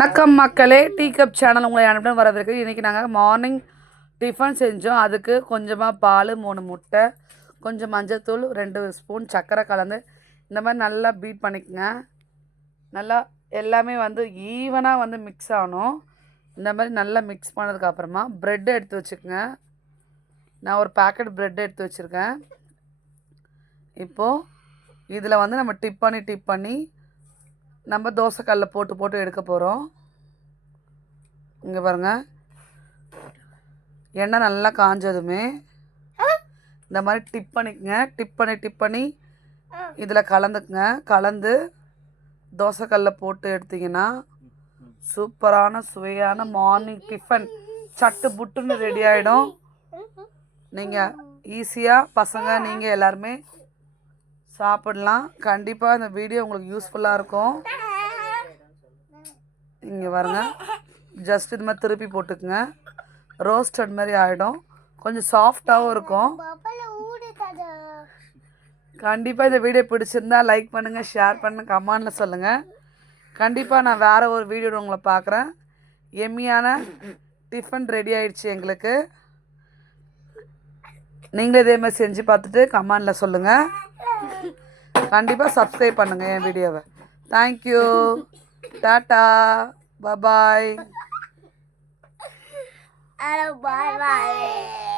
வணக்கம் மக்களே, tea cup channel உங்களை அனுப்பிட்டு வரவிருக்கு. இன்றைக்கி நாங்கள் மார்னிங் டிஃபன் செஞ்சோம். அதுக்கு கொஞ்சமாக பால், 3 முட்டை, கொஞ்சம் மஞ்சத்தூள், 2 ஸ்பூன் சர்க்கரை கலந்து இந்த மாதிரி நல்லா பீட் பண்ணிக்கங்க. நல்லா எல்லாமே ஈவனாக மிக்ஸ் ஆகணும். இந்த மாதிரி நல்லா மிக்ஸ் பண்ணதுக்கப்புறமா ப்ரெட் எடுத்து வச்சுக்கோங்க. நான் ஒரு பேக்கெட் ப்ரெட் எடுத்து வச்சுருக்கேன். இப்போது இதில் நம்ம டிப் பண்ணி நம்ம தோசைக்கல்லில் போட்டு எடுக்க போகிறோம். இங்கே பாருங்கள், எண்ணெய் நல்லா காஞ்சதுமே இந்த மாதிரி டிப் பண்ணிக்கங்க. டிப் பண்ணி இதில் கலந்துக்குங்க. கலந்து தோசைக்கல்லில் போட்டு எடுத்திங்கன்னா சூப்பரான சுவையான மார்னிங் டிஃபன் சட்டு புட்டுன்னு ரெடி ஆகிடும். நீங்கள் ஈஸியாக பசங்க நீங்கள் எல்லாருமே சாப்பிடலாம். கண்டிப்பாக இந்த வீடியோ உங்களுக்கு யூஸ்ஃபுல்லாக இருக்கும். இங்கே பாருங்க, ஜஸ்ட் இது மாதிரி திருப்பி போட்டுக்குங்க. ரோஸ்டட் மாதிரி ஆகிடும். கொஞ்சம் சாஃப்டாகவும் இருக்கும். கண்டிப்பாக இந்த வீடியோ பிடிச்சிருந்தா லைக் பண்ணுங்கள், ஷேர் பண்ணுங்கள், கமெண்டில் சொல்லுங்கள். கண்டிப்பாக நான் வேறு ஒரு வீடியோவில் உங்களை பார்க்குறேன். எம்மியான டிஃபன் ரெடி ஆகிடுச்சு எங்களுக்கு. நீங்களே இதே மாதிரி செஞ்சு பார்த்துட்டு கமெண்டில் சொல்லுங்கள். கண்டிப்பாக சப்ஸ்கிரைப் பண்ணுங்கள் என் வீடியோவை. தேங்க்யூ, டாட்டா, பாய். Bye bye.